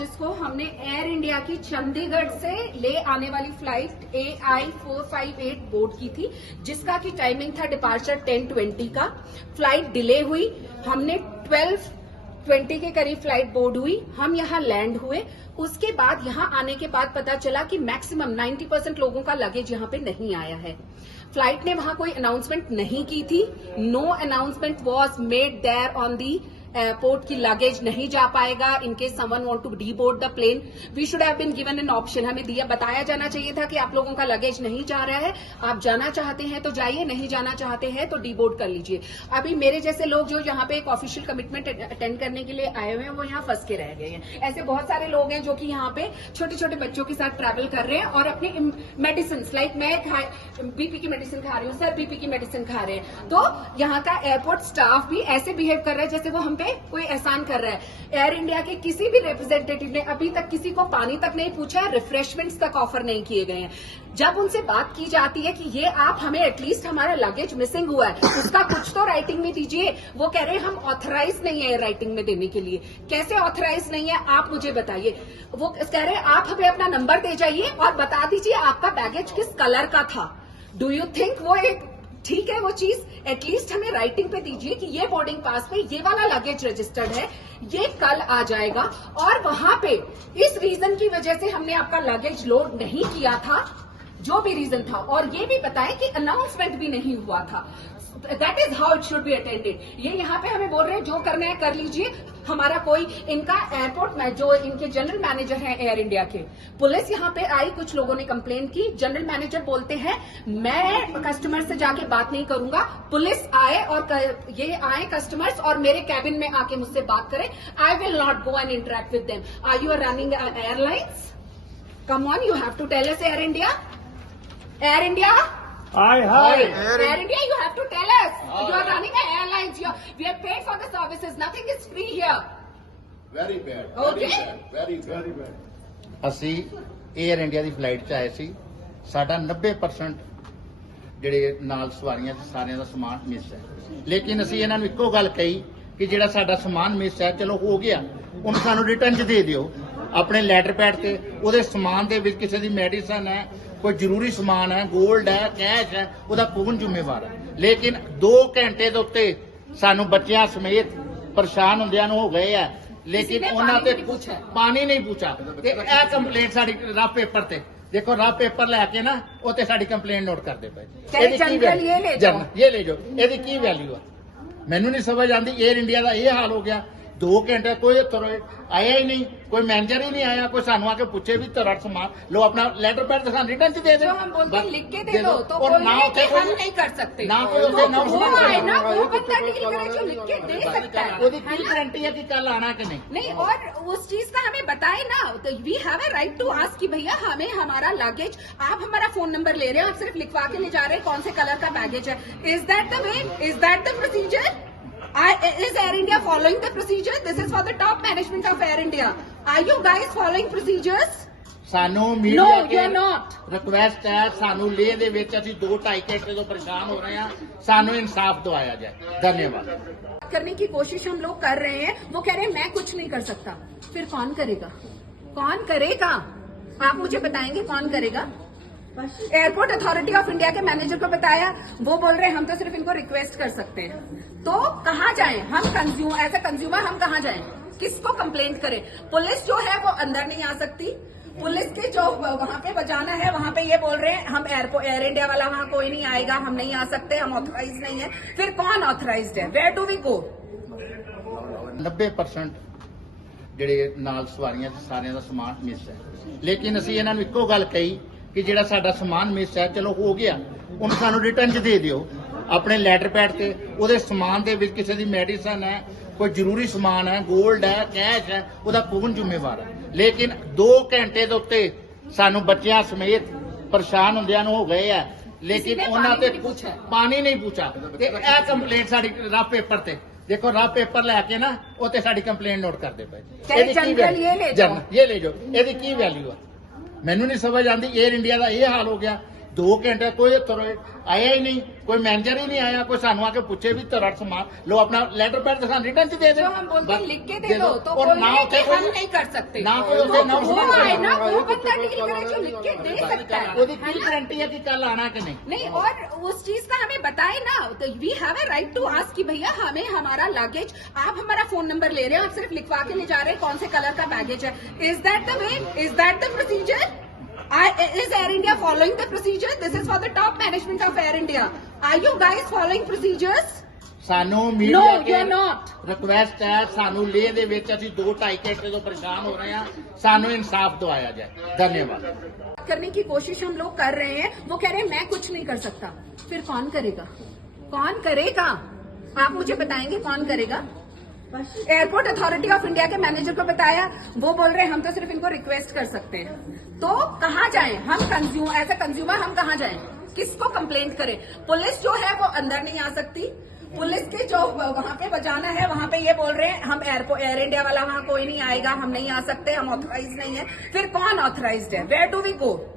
25 को हमने air India की चंडीगढ़ से ले आने वाली फ्लाइट AI458 बोर्ड की थी, जिसका की टाइमिंग था डिपार्चर 10:20 का। फ्लाइट डिले हुई, हमने 12:20 के करीब फ्लाइट बोर्ड हुई, हम यहाँ लैंड हुए। उसके बाद यहाँ आने के बाद पता चला कि मैक्सिमम 90% लोगों का लगेज यहाँ पे नहीं आया है। फ्लाइट ने वहां कोई अनाउंसमेंट नहीं की थी। No announcement was made there on the airport की लगेज नहीं जा पाएगा in case someone want to deboard the plane. We should have been given an option. हमें बताया जाना चाहिए था कि आप लोगों का लगेज नहीं जा रहा है, आप जाना चाहते हैं तो जाइए, नहीं जाना चाहते हैं तो डीबोर्ड कर लीजिए। अभी मेरे जैसे लोग जो यहाँ पे एक ऑफिशियल कमिटमेंट अटेंड करने के लिए आए हुए हैं, वो यहाँ फंस के रह गए हैं। ऐसे बहुत सारे लोग हैं जो कि यहाँ पे छोटे छोटे बच्चों के साथ ट्रैवल कर रहे हैं और अपनी मेडिसिन, लाइक मैं बीपी की मेडिसिन खा रही हूँ, सर बीपी की मेडिसिन खा रहे हैं, तो यहाँ का एयरपोर्ट स्टाफ भी ऐसे बिहेव कर रहा है जैसे वो हम पे कोई एहसान कर रहा है। एयर इंडिया के किसी भी रिप्रेजेंटेटिव ने अभी तक किसी को पानी तक नहीं पूछा, रिफ्रेशमेंट्स तक ऑफर नहीं किए गए हैं। जब उनसे बात की जाती है कि ये आप हमें एटलीस्ट हमारा लगेज मिसिंग हुआ है उसका कुछ तो राइटिंग में दीजिए, वो कह रहे हैं हम ऑथराइज नहीं है राइटिंग में देने के लिए। कैसे ऑथराइज नहीं है आप मुझे बताइए। वो कह रहे हैं आप हमें अपना नंबर दे जाइए और बता दीजिए आपका बैगेज किस कलर का था। डू यू थिंक वो एक ठीक है वो चीज? एटलीस्ट हमें राइटिंग पे दीजिए कि ये बोर्डिंग पास पे ये वाला लगेज रजिस्टर्ड है, ये कल आ जाएगा। और वहां पे इस रीजन की वजह से हमने आपका लगेज लोड नहीं किया था, जो भी रीजन था, और ये भी बताएं कि अनाउंसमेंट भी नहीं हुआ था। That is how it should be attended. ये यहाँ पे हमें बोल रहे हैं जो करना है कर लीजिए। हमारा कोई इनका एयरपोर्ट में जो इनके जनरल मैनेजर हैं एयर इंडिया के, पुलिस यहाँ पे आई, कुछ लोगों ने कंप्लेन की। जनरल मैनेजर बोलते हैं मैं कस्टमर से जाके बात नहीं करूंगा, पुलिस आए और ये आए कस्टमर्स और मेरे कैबिन में आके मुझसे बात करें। I will not go and interact with them. Are you are running airlines? Come on, you have to tell us. Air India, Air India, Air India, you have to tell us. You are running an airlines. We are paid for the services. Nothing is free here. Very bad. Okay. Very bad. ਅਸੀਂ air India ਦੀ flight 'ਚ ਆਏ ਸੀ। ਸਾਡਾ 90% ਜਿਹੜੇ ਨਾਲ ਸਵਾਰੀਆਂ ਤੇ ਸਾਰਿਆਂ ਦਾ ਸਮਾਨ ਮਿਸ ਹੈ, ਲੇਕਿਨ ਅਸੀਂ ਇਹਨਾਂ ਨੂੰ ਇੱਕੋ ਗੱਲ ਕਹੀ ਕਿ ਜਿਹੜਾ ਸਾਡਾ ਸਮਾਨ ਮਿਸ ਹੈ ਚਲੋ ਹੋ ਗਿਆ, ਉਹਨੂੰ ਸਾਨੂੰ ਰਿਟਰਨ 'ਚ ਦੇ ਦਿਓ ਆਪਣੇ ਲੈਟਰ ਪੈਡ ਤੇ। ਉਹਦੇ ਸਮਾਨ ਦੇ ਵਿੱਚ ਕਿਸੇ ਦੀ ਮੈਡੀਸਨ ਹੈ, कोई जरूरी समान है, गोल्ड है, कैश है, ਉਹਦਾ ਕੌਣ ਜ਼ਿੰਮੇਵਾਰ ਹੈ? ਲੇਕਿਨ 2 ਘੰਟੇ ਦੇ ਉੱਤੇ ਸਾਨੂੰ ਬੱਚਿਆਂ ਸਮੇਤ ਪਰੇਸ਼ਾਨ ਹੁੰਦਿਆਂ ਨੂੰ ਹੋ ਗਏ ਆ, ਲੇਕਿਨ ਉਹਨਾਂ ਤੇ ਪਾਣੀ ਨਹੀਂ ਪੁੱਛਾ। ਤੇ ਇਹ ਕੰਪਲੇਂਟ ਸਾਡੀ ਰਫ ਪੇਪਰ ਤੇ ਦੇਖੋ, ਰਫ ਪੇਪਰ ਲੈ ਕੇ ਨਾ ਉੱਤੇ ਸਾਡੀ ਕੰਪਲੇਂਟ ਨੋਟ ਕਰਦੇ ਪਏ। ਇਹਦੀ ਕੀ ਵੈਲਿਊ? ਇਹ ਲੈ ਜਾਓ, ਇਹਦੀ ਕੀ ਵੈਲਿਊ ਆ? ਮੈਨੂੰ ਨਹੀਂ ਸਮਝ ਆਉਂਦੀ। 에ਅਰ ਇੰਡੀਆ ਦਾ ਇਹ ਹਾਲ ਹੋ ਗਿਆ, 2 ਘੰਟੇ ਕੋਈ ਆਇਆ ਹੀ नहीं, कोई मैनेजर ही नहीं आया, कोई सानू आके पूछे भी तेरा समान लो, अपना लेटर पैड तो रिटर्न से दे दे। हम बोलते हैं लिख के दे दो, तो और ना कि हम नहीं कर सकते ना कोई उसे ना वो आए ना, वो बंदा डील करे जो लिख के दे सकता है। ਉਹਦੀ ਕੀ गारंटी है कि कल आना कि नहीं? नहीं, और उस चीज का हमें बताए ना, तो we have a right to ask कि भैया हमें हमारा लगेज, आप हमारा फोन नंबर ले रहे हैं, आप सिर्फ लिखवा के ले जा रहे हैं कौन से कलर का बैगेज है। Is that the way? Is that the procedure? Is Air India following the procedure? This is for the top management of Air India. Are you guys following procedures? ਸਾਨੂੰ No, media you are not. Request ਹੈ, ਸਾਨੂੰ ਲੇਹ ਦੇ ਵਿੱਚ ਅਸੀਂ 2-2.5 ਘੰਟੇ ਤੋਂ ਪਰੇਸ਼ਾਨ ਹੋ ਰਹੇ ਹਾਂ, ਸਾਨੂੰ ਇਨਸਾਫ ਦਿਵਾਇਆ ਜਾਏ। धन्यवाद। करने की कोशिश हम लोग कर रहे हैं, वो कह रहे हैं मैं कुछ नहीं कर सकता। फिर कौन करेगा? कौन करेगा? आप मुझे बताएंगे कौन करेगा? एयरपोर्ट अथॉरिटी ऑफ इंडिया के मैनेजर को बताया, वो बोल रहे हैं हम तो सिर्फ इनको रिक्वेस्ट कर सकते हैं। तो कहाँ जाएं हम? एज ए कंज्यूमर हम कहाँ जाएं? किसको कंप्लेंट करें? पुलिस जो है वो अंदर नहीं आ सकती। पुलिस के जो वहां पे बजाना है वहां पे ये बोल रहे हैं हम एयर इंडिया वाला वहां कोई नहीं आएगा, हम नहीं आ सकते, हम ऑथराइज नहीं है। फिर कौन ऑथराइज्ड है? वेयर डू वी गो? 90% ਜਿਹੜੇ ਨਾਲ ਸਵਾਰੀਆਂ ਤੇ ਸਾਰਿਆਂ ਦਾ ਸਮਾਨ ਮਿਸ ਹੈ, ਲੇਕਿਨ ਅਸੀਂ ਇਹਨਾਂ ਨੂੰ ਇੱਕੋ ਗੱਲ ਕਹੀ ਕਿ ਜਿਹੜਾ ਸਾਡਾ ਸਮਾਨ ਮਿਸ ਹੈ ਚਲੋ ਹੋ ਗਿਆ, ਉਹਨੂੰ ਸਾਨੂੰ ਰਿਟਰਨ 'ਚ ਦੇ ਦਿਓ ਆਪਣੇ ਲੈਟਰ ਪੈਡ ਤੇ। ਉਹਦੇ ਸਮਾਨ ਦੇ ਵਿੱਚ ਕਿਸੇ ਦੀ ਮੈਡੀਸਨ ਹੈ, ਕੋਈ ਜ਼ਰੂਰੀ ਸਮਾਨ ਹੈ, ਗੋਲਡ ਹੈ, ਕੈਸ਼ ਹੈ, ਉਹਦਾ ਕੌਣ ਜ਼ਿੰਮੇਵਾਰ ਹੈ? ਲੇਕਿਨ 2 ਘੰਟੇ ਦੇ ਉੱਤੇ ਸਾਨੂੰ ਬੱਚਿਆਂ ਸਮੇਤ ਪਰੇਸ਼ਾਨ ਹੁੰਦਿਆਂ ਨੂੰ ਹੋ ਗਏ ਆ, ਲੇਕਿਨ ਉਹਨਾਂ ਤੇ ਪਾਣੀ ਨਹੀਂ ਪੁੱਛਾ। ਤੇ ਇਹ ਕੰਪਲੇਂਟ ਸਾਡੀ ਰਫ ਪੇਪਰ ਤੇ ਦੇਖੋ, ਰਫ ਪੇਪਰ ਲੈ ਕੇ ਨਾ ਉੱਤੇ ਸਾਡੀ ਕੰਪਲੇਂਟ ਨੋਟ ਕਰਦੇ ਪਏ। ਇਹਦੀ ਕੀ ਵੈਲਿਊ? ਇਹ ਲੈ ਜਾਓ, ਇਹਦੀ ਕੀ ਵੈਲਿਊ ਆ? ਮੈਨੂੰ ਨਹੀਂ ਸਮਝ ਆਉਂਦੀ। 에ਅਰ ਇੰਡੀਆ ਦਾ ਇਹ ਹਾਲ ਹੋ ਗਿਆ, 2 घंटे कोई आया ही नहीं, कोई मैनेजर ही नहीं आया, कोई सानू आके पूछे भी तेरा समान लो, अपना लेटर पैड दिखा रिटर्न च दे दे। जो हम बोलते हैं बस लिख के दे दो तो और बोल ना रहे उसे हैं कि हम कोई नहीं कर सकते। ना कोई उसे ना वो आए ना, वो बंदा डील करे जो लिख के दे सकता है। ਉਹਦੀ ਕੀ गारंटी है कि कल आना कि नहीं? नहीं, और उस चीज का हमें बताए ना, तो we have a right to ask कि भैया हमें हमारा लगेज, आप हमारा फोन नंबर ले रहे हैं, आप सिर्फ लिखवा के ले जा रहे हैं कौन से कलर का बैगेज है। Is that the way? Is that the procedure? Is Air India following the procedure? This is for the top management of Air India. Are you guys following procedures? ਸਾਨੂੰ No, media you are not. Request ਹੈ, ਸਾਨੂੰ ਲੇਹ ਦੇ ਵਿੱਚ ਅਸੀਂ 2-2.5 ਘੰਟੇ ਤੋਂ ਪਰੇਸ਼ਾਨ ਹੋ ਰਹੇ ਹਾਂ, ਸਾਨੂੰ ਇਨਸਾਫ ਦਿਵਾਇਆ ਜਾਏ। ਧੰਨਵਾਦ। करने की कोशिश हम लोग कर रहे हैं, वो कह रहे हैं मैं कुछ नहीं कर सकता। फिर कौन करेगा? कौन करेगा? आप मुझे बताएंगे कौन करेगा? एयरपोर्ट अथॉरिटी ऑफ इंडिया के मैनेजर को बताया, वो बोल रहे हैं हम तो सिर्फ इनको रिक्वेस्ट कर सकते हैं। तो कहाँ जाएं हम? एज ए कंज्यूमर हम कहाँ जाएं? किसको कंप्लेंट करें? पुलिस जो है वो अंदर नहीं आ सकती, पुलिस के जो वहां पे बजाना है वहां पे ये बोल रहे हैं हम एयर इंडिया वाला वहां कोई नहीं आएगा, हम नहीं आ सकते, हम ऑथराइज नहीं है। फिर कौन ऑथराइज्ड है? Where do we go?